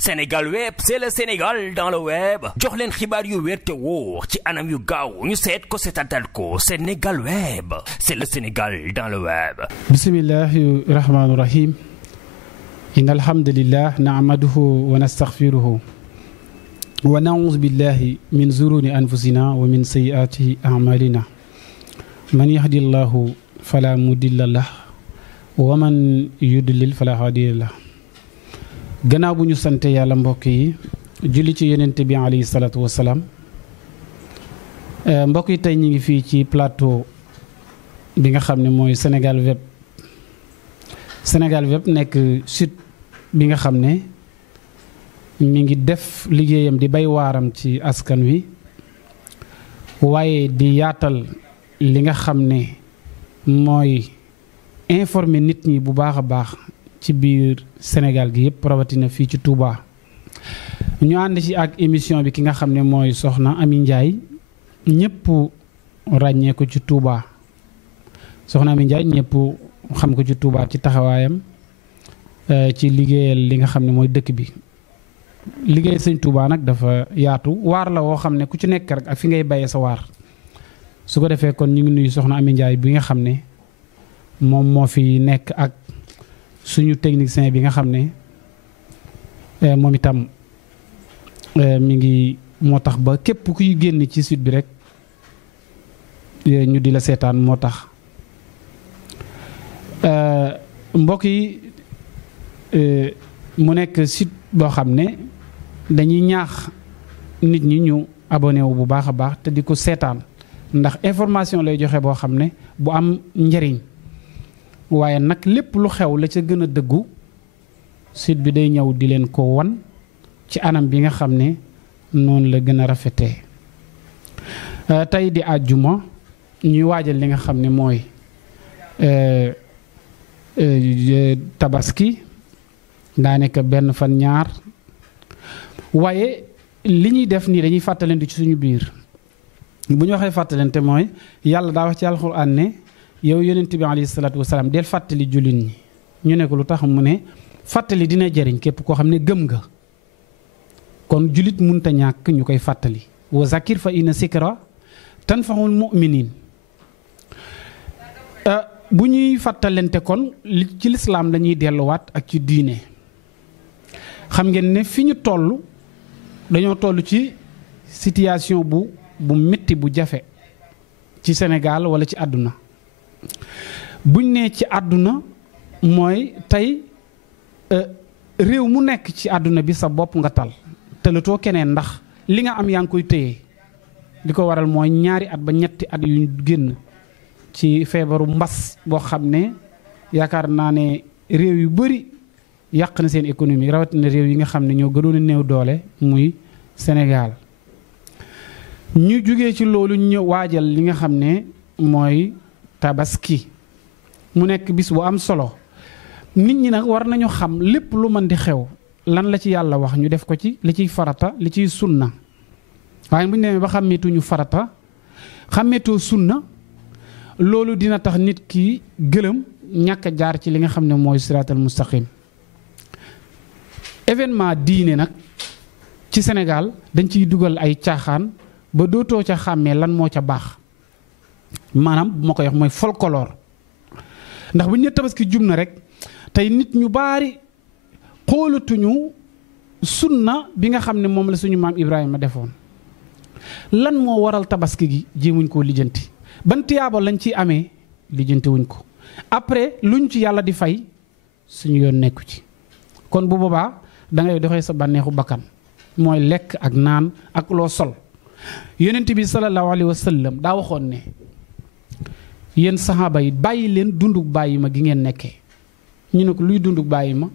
Sénégal Web, c'est le Sénégal dans le web. jox leen xibaar yu wér te wóor ci anam yu gaaw ñu seet ko seetatal ko Sénégal Web, c'est le Sénégal dans le web. Bismillahi rahmani rahim. Inna alhamdulillah na'maduhu wa nastaghfiruhu wa na'udhu billahi min zururi anfusina wa min sayyiati a'malina. Man yahdihillahu fala mudilla lahu wa man yudlil fala hadiya lahu. gannaaw bu ñu sante yàlla mbokk yi julli ci yonent bi alayhi salaatu wasalaam mbokk yi tey ñu ngi fii ci plateau bi nga xam ne mooy Sénégal Web. Sénégal Web nekk site bi nga xam ne mi ngi def liggéeyam di bay waaram ci askan wi waaye di yaatal li nga xam ne mooy informer nit ñi bu baax a baax ci biir Sénégal gi yëpp rawatina fii ci Touba. ñu ànd ci ak émission bi ki nga xam ne mooy soxna Amy Ndiaye ñëpp ràññee ko ci Touba. soxna Amy Ndiaye ñëpp xam ko ci Touba ci taxawaayam ci liggéeyal li nga xam ne mooy dëkk bi. liggéey sëñ Touba nag dafa yaatu waar la woo xam ne ku ci nekk rek ak fi ngay bayee sa waar. su ko defee kon ñu ngi nuyu soxna Amy Ndiaye bi nga xam ne moom moo fi nekk ak suñu technicien bi nga xam ne moom itam mi ngi moo tax ba képp kuy génn ci site bi rek ñu di la seetaan moo tax mbokk yi mu nekk site boo xam ne dañuy ñaax nit ñi ñu abonné wu bu baax a baax te di ko seetaan ndax information lay joxe boo xam ne bu am njëriñ. waaye nag lépp lu xew la ca gën a dëggu site bi day ñëw di leen ko wan ci anam bi nga xam ne noonu la gën a rafetee. tey di àjjuma ñuy waajal li nga xam ne mooy tabaski daa nekk benn fan ñaar waaye li ñuy def nii dañuy fàttalante ci suñu biir bu ñu waxee fàttalante mooy yàlla daa wax ci alxuraan ne yow yonent bi alayhi salaatu wasalaam del fàttali jullit ñi ñu ne ko lu tax mu ne fàttali dina jëriñ képp koo xam ne gëm nga kon jullit munta ñàkk ñu koy fàttali wa zakir fa inna sikra tanfaxul mu'minin. bu ñuy fàttalante kon ci lislaam lañuy delluwaat ak ci diine xam ngeen ne fi ñu toll dañoo toll ci situation bu metti bu jafe ci Sénégal wala ci àdduna. buñ nee ci àdduna mooy tey réew mu nekk ci àdduna bi sa bopp nga tal tëlatoo keneen ndax li nga am yaa ngi koy téye li ko waral mooy 2 at ba 3 at yu génn ci feebaru mbas boo xam ne yaakaar naa ne réew yu bari yàq na seen économie rawatina réew yi nga xam ne ñoo gënoon a néew doole muy Sénégal. ñu jógee ci loolu ñu waajal li nga xam ne mooy tabaski mu nekk bis bu am solo nit ñi nag war nañu xam lépp lu mën di xew lan la ci yàlla wax ñu def ko ci li ciy farata li ciy sunna waaye bu ñu demee ba xàmmeetuñu farata xàmmeetoo sunna loolu dina tax nit ki gëlëm ñàkk a jaar ci li nga xam ne mooy siraatal mustaqim. événement diine nag ci Sénégal dañ ciy dugal ay caaxaan ba dootoo ca xàmmee lan moo ca baax. maanaam bu ma koy wax mooy folklore ndax bu ñu nee tabaski jum na rek tey nit ñu baari xoolatuñu sunna bi nga xam ne moom la suñu maam Ibrahima defoon lan moo waral tabaski gi jéemuñ koo lijjanti ban tiyaaba lañ ciy amee lijjanti wuñ ko après luñ ci yàlla di fay suñu yoon nekku ci kon bu boobaa da ngay doxee sa bànneexu bakkan mooy lekk ak naan ak loo sol yonent bi sallallahu alayhi wa sallam daa waxoon ne. yéen saxaaba yi bàyyi leen dunduk bàyyi ma gi ngeen nekkee ñu ne ko luy dunduk bàyyi ma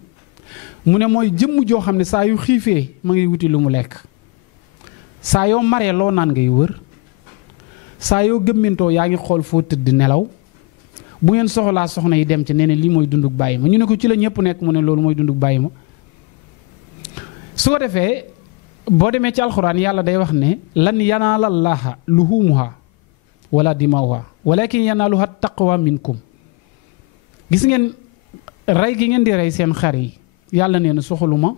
mu ne mooy jëmm joo xam ne saa yu xiifee ma ngi wuti lu mu lekk saa yoo maree loo naan ngay wër saa yoo gëmmintoo yaa ngi xool foo tëdd nelaw bu ngeen soxlaa soxna yi dem ci nee ne lii mooy dunduk bàyyi ma ñu ne ko ci la ñëpp nekk mu ne loolu mooy dunduk bàyyi ma. su ko defee boo demee ci alxuraan yàlla day wax ne lan yanaala llaaha luhuumuhaa wala dimaawuhaa walakin yanaaluha taqwa minkum gis ngeen rey gi ngeen di rey seen xar yi yàlla nee na soxaluma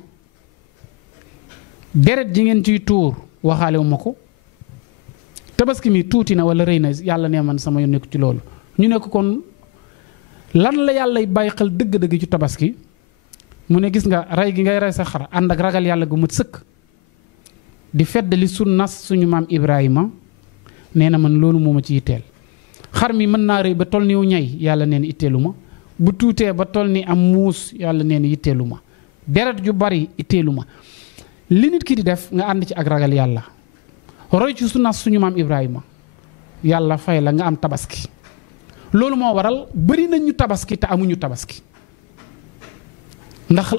deret ji ngeen ciy tuur waxaale wu ma ko tabaski mi tuuti na wala rëy na yàlla nee man sama yoon nekk ci loolu. ñu ne ko kon lan la yàlla bàyyi xel dëgg-dëgg ci tabaski mu ne gis nga rey gi ngay rey sa xar ànd ak ragal yàlla gu mat sëkk di feddali sunnas suñu maam Ibrahima nee na man loolu moo ma ci yitteel. xar mi mën naa rëy ba toll ni wu ñay yàlla nee na itteelu ma bu tuutee ba toll ni am muus yàlla nee na yitteelu ma deret ju bari itteelu ma li nit ki di def nga ànd ci ak ragal yàlla roy ci sunnas suñu maam Ibrahima yàlla fay la nga am tabaski. loolu moo waral bëri nañ ñu tabaski te amuñu tabaski ndax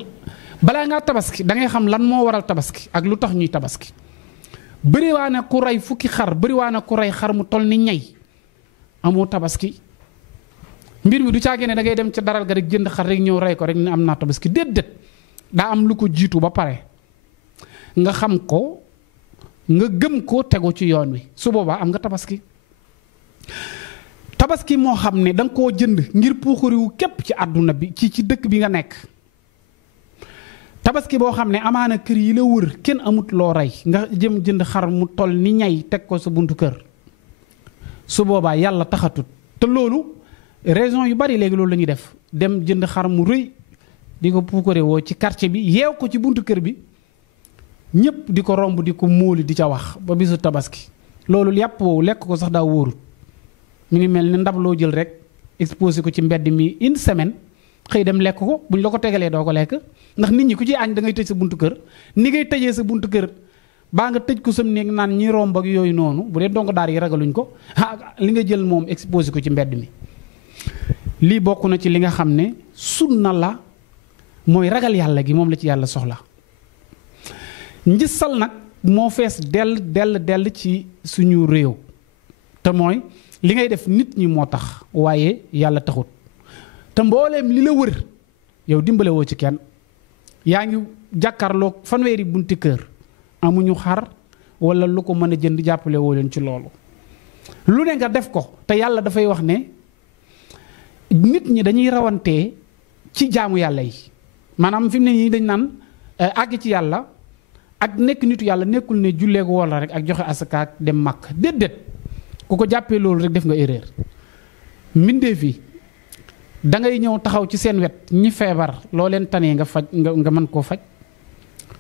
balaa ngaa tabaski da ngay xam lan moo waral tabaski ak lu tax ñuy tabaski. bëri waa ne ku rey fukki xar bëri waa ne ku rey xar mu toll ni ñay amoo tabaski mbir mi du caagee ne da ngay dem ca daral ga rek jënd xar rek ñëw rey ko rek ne am naa tabaski déedéet daa am lu ko jiitu ba pare nga xam ko nga gëm ko tegu ci yoon wi su boobaa am nga tabaski. tabaski moo xam ne da nga koo jënd ngir puukariwu képp ci àdduna bi ci dëkk bi nga nekk tabaski boo xam ne amaana kër yi la wër kenn amut loo rey nga jëm jënd xar mu toll ni ñay teg ko sa buntu kër su boobaa yàlla taxatut te loolu raison yu bari léegi loolu la ñuy def dem jënd xar mu rëy di ko puukare woo ci quartier bi yeew ko ci buntu kër bi ñëpp di ko romb di ko móoli di ca wax ba bisu tabaski loolu yàpp woowu lekk ko sax daa wóorut mu ngi mel ni ndab loo jël rek exposé ko ci mbedd mi une semaine xëy dem lekk ko buñ la ko tegalee doo ko lekk ndax nit ñi ku ci añ da ngay tëj sa buntu kër ni ngay tëjee sa buntu kër baa nga tëj ko sam néeg naan ñi romb ak yooyu noonu bu dee donk daar yi ragaluñ ko li nga jël moom exposé ko ci mbedd mi. lii bokk na ci li nga xam ne sunna la mooy ragal yàlla gi moom la ci yàlla soxla njissal nag moo fees dell ci suñu réew te mooy li ngay def nit ñi moo tax waaye yàlla taxut te mbooleem li la wër yow dimbale woo ci kenn yaa ngi jàkkaarloog fanweeri bunti kër amuñu xar wala lu ko mën a jënd jàppale woo leen ci loolu lu ne nga def ko te yàlla dafay wax ne nit ñi dañuy rawantee ci jaamu yàlla yi maanaam fi mu ne nii dañ naan àgg ci yàlla ak nekk nitu yàlla nekkul ne julleegu wala rek ak joxe asaka ak dem màkk déedéet ku ko jàppee loolu rek def nga erreur mbindeef yi da ngay ñëw taxaw ci seen wet ñi feebar loo leen tanee nga faj nga mën koo faj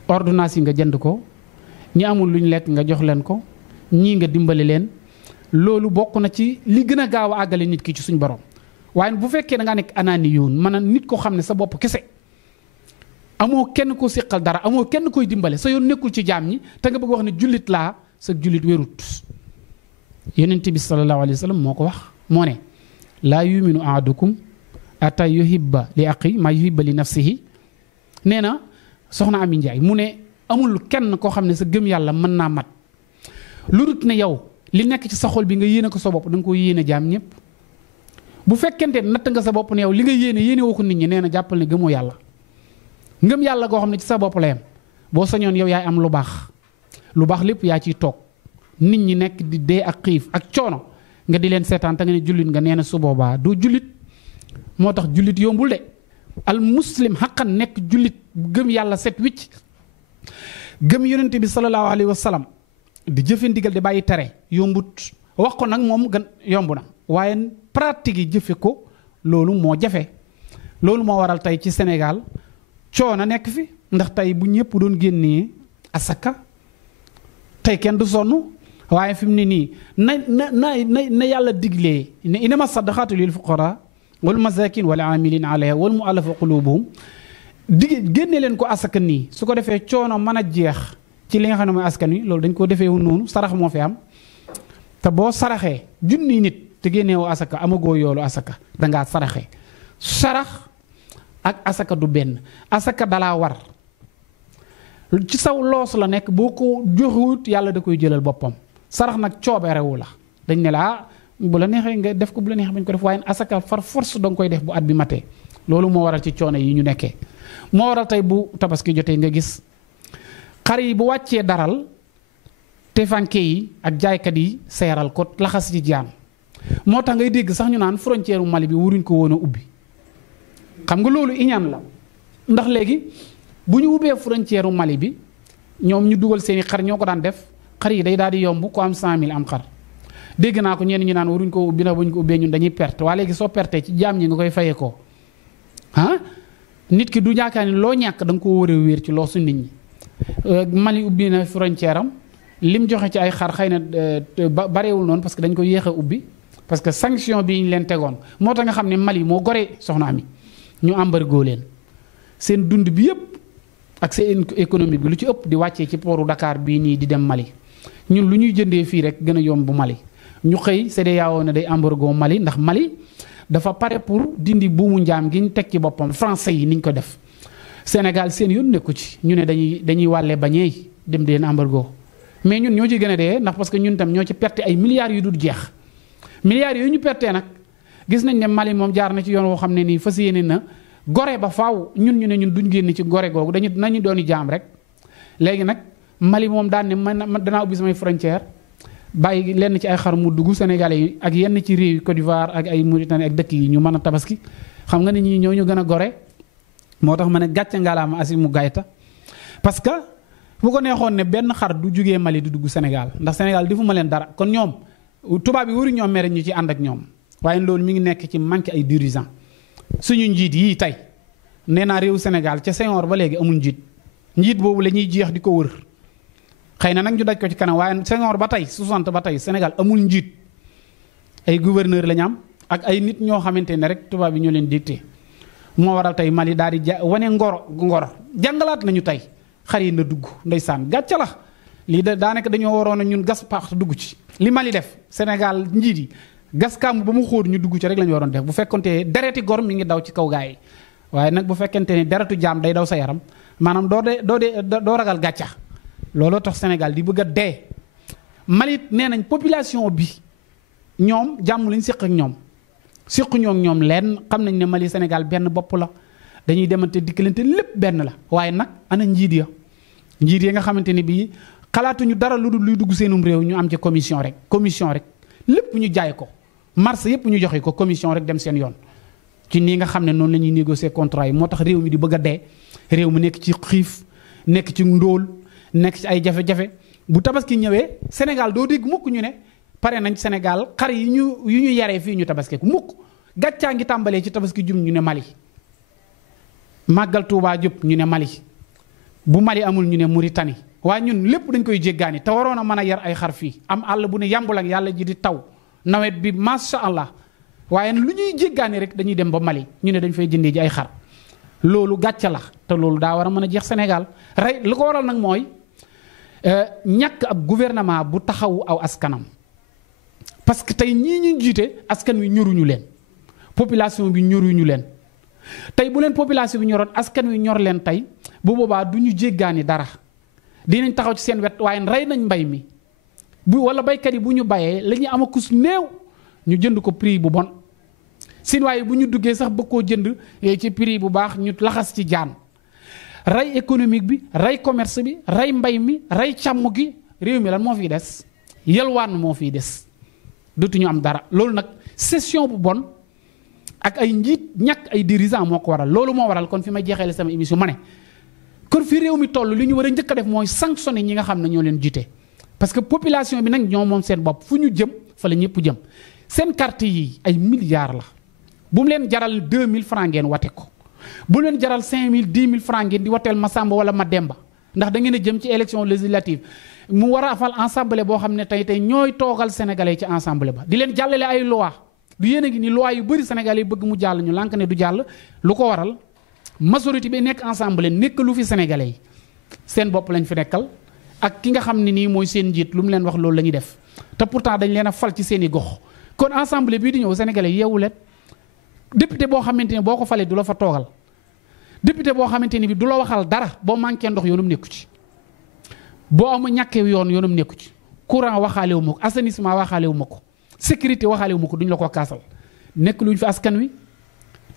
ordonnance yi nga jënd ko ñi amul lu ñu lekk nga jox leen ko ñii nga dimbali leen loolu bokk na ci li gën a gaaw a àggale nit ki ci suñ borom waaye bu fekkee da ngaa nekk anaani yoon maanaam nit koo xam ne sa bopp kese amoo kenn ko siqal dara amoo kenn koy dimbale sa yoon nekkul ci jaam ñi te nga bëgg wax ne jullit laa sa jullit wérut yonent bi sallallahu alayhi wa sallam moo ko wax moo ne laa yuminu ahadukum ata yuhibba li aqi ma yuhibba li nafsihi nee na soxna Ami Njaay mu ne amul kenn koo xam ne sa gëm yàlla mën naa mat lu dut ne yow li nekk ci sa xol bi nga yéene ko sa bopp da nga ko yéene jaam ñëpp bu fekkente natt nga sa bopp ne yow li nga yéene woo ko nit ñi nee na jàppal ne gëmoo yàlla ngëm yàlla goo xam ne ci sa bopp la yem boo sañoon yow yaay am lu baax lépp yaa ciy toog nit ñi nekk di dee ak xiif ak coono nga di leen seetaan te nga ne jullit nga nee na su boobaa doo jullit moo tax jullit yombul de al muslim xaqan nekk jullit gëm yàlla set wicc gëm yonent bi sallallahu alayhi wa sallam di jëfe ndigal di bàyyi tere yombut wax ko nag moom gën yomb na waaye pratique yi jëfe ko loolu moo jafe loolu moo waral tey ci Sénégal coono nekk fi ndax tey bu ñëpp doon génnee asaka tey kenn du sonn waaye fi mu ne nii na yàlla diglee ne inama sadaqaatu lil fuqara wal masakin wal amilin alayha wal mu'allafa qulubuhum génne leen ko asaka nii su ko defee coono mën a jeex ci li nga xam ne mooy askan wi loolu dañ ko defee wu noonu sarax moo fi am te boo saraxee junni nit te génneewoo asaka amagoo yoolu asaka dangaa saraxee sarax ak asaka du benn asaka dalaa war ci saw loos la nekk boo ko joxewut yàlla da koy jëlal boppam sarax nag cooberewu la dañ ne la bu la neexee nga def ko bu la neexee bañ ko def waaye asaka far force danga koy def bu at bi matee loolu moo waral ci coono yi ñu nekkee moo waral tey bu tabaski jotee nga gis xar yi bu wàccee daral tefanke yi ak jaaykat yi seeral ko laxas ci jaan moo tax ngay dégg sax ñu naan frontière Mali bi wuruñ ko woon a ubbi xam nga loolu iñaan la ndax léegi bu ñu ubbee frontière Mali bi ñoom ñu dugal seeni xar ñoo ko daan def xar yi day daal di yomb ko am 100000 am xar dégg naa ko ñenn ñu naan waruñ ko ubbi na buñ ko ubbee ñun dañuy perte waa léegi soo pertee ci jaam ñi nga koy fayee ko nit ki du yaakaar ni loo ñàkk da nga koo war a wéer ci loosu nit ñi Mali ubbi na frontière am lim joxe ci ay xar xëy na barewul noonu parce que dañ ko yéex a ubbi parce que sanction bi ñu leen tegoon moo tax nga xam ne Mali moo gore soxna Ami ñu embargo leen seen dund bi yëpp ak seen économie bi lu ci ëpp di wàccee ci pooru Dakar bii nii di dem Mali ñun lu ñuy jëndee fii rek gën a yomb bu Mali ñu xëy CEDEAO ne day embargo Mali ndax Mali dafa pare pour dindi buumu njaam gi ñu teg ci boppam français yi niñ ko def Sénégal seen yoon nekku ci ñu ne dañuy wàlle bañeey dem di leen embargo mais ñun ñoo ci gën a dee ndax parce que ñun tam ñoo ci perte ay milliards yu dul jeex milliards yooyu ñu pertee nag gis nañ ne Mali moom jaar na ci yoon woo xam ne nii fas yéene na gore ba faaw ñun ñu ne ñun duñ génn ci gore googu nañu dooni jaam rek léegi nag Mali moom daan ne man danaa ubbi samay frontière bàyyi lenn ci ay xar mu dugg Sénégalais yi ak yenn ci réew yi Côte d'Ivoire ak ay Mauritanie ak dëkk yi ñu mën a tabaski xam nga ne ñii ñoo ñu gën a gore moo tax ma ne gàcce ngalaama Assimi Goïta parce que bu ko neexoon ne benn xar du jugee Mali du dugg Sénégal ndax Sénégal defuma leen dara kon ñoom tubaab yi waru ñoo mere ñu ci ànd ak ñoom waaye loolu mi ngi nekk ci manqué ay dirigeants suñu njiit yii tey nee naa réew Sénégal ca Senghor ba léegi amul njiit boobu la ñuy jeex di ko wër xëy na nag ñu daj ko ci kanam waaye Senghor ba tey 60 ba tey Sénégal amul njiit ay gouverneur la ñu am ak ay nit ñoo xamante ne rek tubaab yi ñoo leen dicté moo waral tey Mali daal di wane ngoro jàngalaat nañu tey xar yi na dugg ndeysaan gàcce la lii da daanaka dañoo waroon a ñun gas paax dugg ci li Mali def Sénégal njiit yi gas kàmb ba mu xóot ñu dugg ci rek la ñu waroon def bu fekkante dereti gor mi ngi daw ci kaw gaa yi waaye nag bu fekkente ne deretu jaam day daw sa yaram maanaam doo ragal gàcca looloo tax Sénégal di bëgg a dee Mali nee nañ population bi ñoom jàmm lañ séq ak ñoom séquñoo ak ñoom lenn xam nañ ne Mali Sénégal benn bopp la dañuy demante dikkalante lépp benn la waaye nag ana njiit ya nga xamante ni bii xalaatuñu dara lu dul luy dugg seenum réew ñu am ci commission rek lépp ñu jaay ko marché yépp ñu joxe ko commission rek dem seen yoon ci nii nga xam ne noonu la ñuy négocier contrat yi moo tax réew mi di bëgg a dee réew mi nekk ci xiif nekk ci ndóol nekk ci ay jafe-jafe bu tabaski ñëwee Sénégal doo dégg mukk ñu ne pare nañ Sénégal xar yi ñu yaree fii ñu tabaski mukk gàccaa ngi tàmbalee ci tabaski jum ñu ne Mali màggal Tuubaa jub ñu ne Mali bu Mali amul ñu ne Mauritanie waaye ñun lépp dañ koy jéggaani te waroon a mën a yar ay xar fii am àll bu ne yàmbul ak yàlla ji di taw nawet bi masha Allah waaye lu ñuy jéggaani rek dañuy dem ba Mali ñu ne dañ fay jëndee ji ay xar loolu gàcce la te loolu daa war a mën a jeex Sénégal rey lu ko waral nag mooy ñàkk ab gouvernement bu taxawu aw askanam parce que tey ñii ñu jiite askan wi ñoruñu leen population bi ñoruñu leen tey bu leen population bi ñoroon askan wi ñor leen tey bu boobaa du ñu jéggaani dara dinañ taxaw ci seen wet waaye rey nañ mbay mi wala baykat yi bu ñu bayee la ñuy am akus néew ñu jënd ko prix bu bon Sinwaa yi bu ñu duggee sax bëgg koo jënd ci prix bu baax ñu laxas ci jaan rey économique bi rey commerce bi rey mbay mi rey càmm gi réew mi lan moo fiy des yelwaan moo fiy des dootuñu am dara loolu nag session bu bon ak ay njiit ñàkk ay dirigeants moo ko waral loolu moo waral kon fi may jeexale sama émission ma ne kon fi réew mi toll li ñu war a njëkk a def mooy sanctionner ñi nga xam ne ñoo leen jiite parce que population bi nag ñoo moom seen bopp fu ñu jëm fa la ñëpp jëm seen carte yi ay milliards la bu mu leen jaral 2000 francs ngeen wate ko bu leen jaral 5000 10 000 francs ngeen di wateel Massamba wala Mademba ndax da ngeen a jëm ci élection législative mu war a fal assemblée boo xam ne tey ñooy toogal sénégalais ci assemblée ba di leen jàllale ay loi du yéen a ngi ni loi yu bëri sénégalais yi bëgg mu jàll ñu lànk ne du jàll lu ko waral majorité bi nekk assemblée nekk lu fi sénégalais yi seen bopp lañ fi nekkal ak ki nga xam ne nii mooy seen njiit lu mu leen wax loolu la ñuy def te pourtant dañ leen a fal ci seen i gox kon assemblée bii di ñëw sénégalais yeewu leen député boo xamante ne boo ko falee du la fa toogal député boo xamante ni bi du la waxal dara boo manqué ndox yoonum nekku ci boo amu ñàkkee yoonum nekku ci courant waxaale wu ma ko assainissement waxaale wu ma ko sécurité waxaale wu ma ko duñ la ko kaasal nekk luñ fi askan wi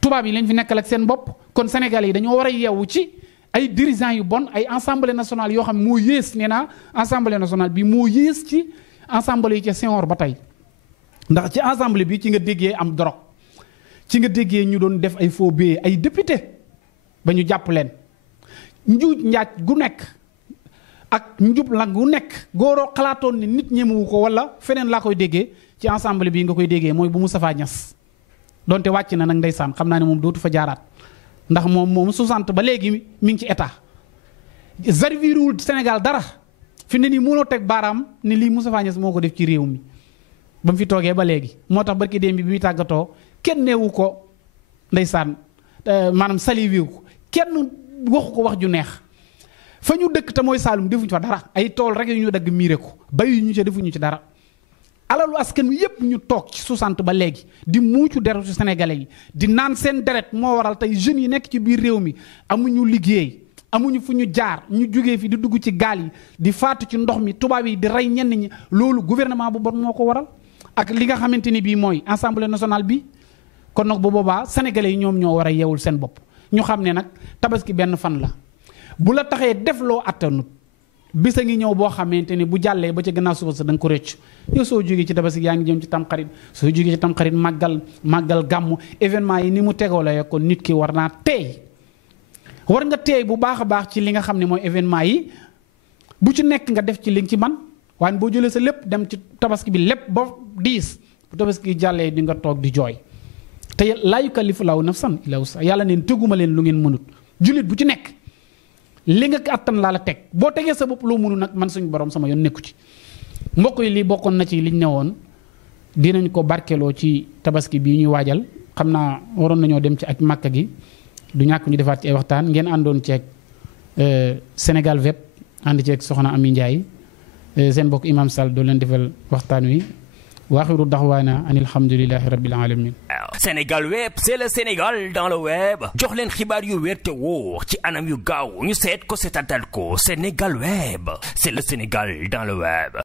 tubaab yi lañ fi nekkal ak seen bopp kon sénégalais yi dañoo war a yeewu ci ay dirigeants yu bon ay assemblée nationale yoo xam ne moo yées nee naa assemblée nationale bi moo yées ci assemblée yi ca Senghor ba tey ndax ci assemblée bi ci nga déggee am drogue ci nga déggee ñu doon def ay faux billets ay député ba ñu jàpp leen njuuj njaaj gu nekk ak njub la gu nekk góoroo xalaatoon ni nit ñemewu ko wala feneen laa koy déggee ci ensemble bii nga koy déggee mooy bu Moustapha Niasse donte wàcc na nag ndeysaan xam naa ne moom dootu fa jaaraat ndax moom 60 ba léegi mi ngi ci état serviruwul Sénégal dara fi ne nii mënoo teg baaraam ni lii Moustapha Niasse moo ko def ci réew mi ba mu fi toogee ba léegi moo tax barki démb bi muy tàggatoo kenn neewu ko ndeysaan maanaam saliviwu ko kenn waxu ko wax ju neex fa ñu dëkk te mooy Saalum defuñu fa dara ay tool rek yu ñu dagg miire ko bayu ñu ca defuñu ci dara alalu askan wi yépp ñu toog ci 60 ba léegi di muucu deretu sénégalais yi di naan seen deret moo waral tey jeunes yi nekk ci biir réew mi amuñu liggéey amuñu fu ñu jaar ñu jógee fi di dugg ci gaal yi di faatu ci ndox mi tubaab yi di rey ñenn ñi loolu gouvernement bu bon moo ko waral ak li nga xamante ni bii mooy assemblée nationale bi kon nag bu boobaa sénégalais yi ñoom ñoo war a yeewul seen bopp ñu xam ne nag tabaski benn fan la bu la taxee def loo attanut bis a ngi ñëw boo xamante ni bu jàllee ba ca gannaaw suba sa da nga ko rëcc yow soo jógee ci tabaski yaa ngi jëm ci tamxarit soo jógee ci tamxarit màggal gàmmu événement yi ni mu tegoo la kon nit ki war naa teey war nga teey bu baax a baax ci li nga xam ne mooy événement yi bu ci nekk nga def ci li nga ci man waaye boo jëlee sa lépp dem ci tabaski bi lépp ba diis bu tabaski jàllee di nga toog di jooy te laa yukallifu laahu nafsan illaa wus'ahaa yàlla neen teguma leen lu ngeen mënut jullit bu ci nekk li nga attan laa la teg boo tegee sa bopp loo mënu nag man suñu borom sama yoon nekku ci mbokk yi lii bokkoon na ci liñ ne woon dinañ ko barkeloo ci tabaski bii ñuy waajal xam naa waroon nañoo dem ci ak Makka gi du ñàkk ñu defaat ci ay waxtaan ngeen àndoon ceeg Sénégal Web ànd ceeg soxna Ami Ndiaye seen mbokk Imam Sall doo leen defal waxtaan wi waaxiru daxwaana an alhamdulillahi rabbil alamin. Sénégal Web, c'est le Sénégal dans le web. jox leen xibaar yu wér te wóor ci anam yu gaaw ñu seet ko seetaanal ko Sénégal Web, c'est le Sénégal dans le web.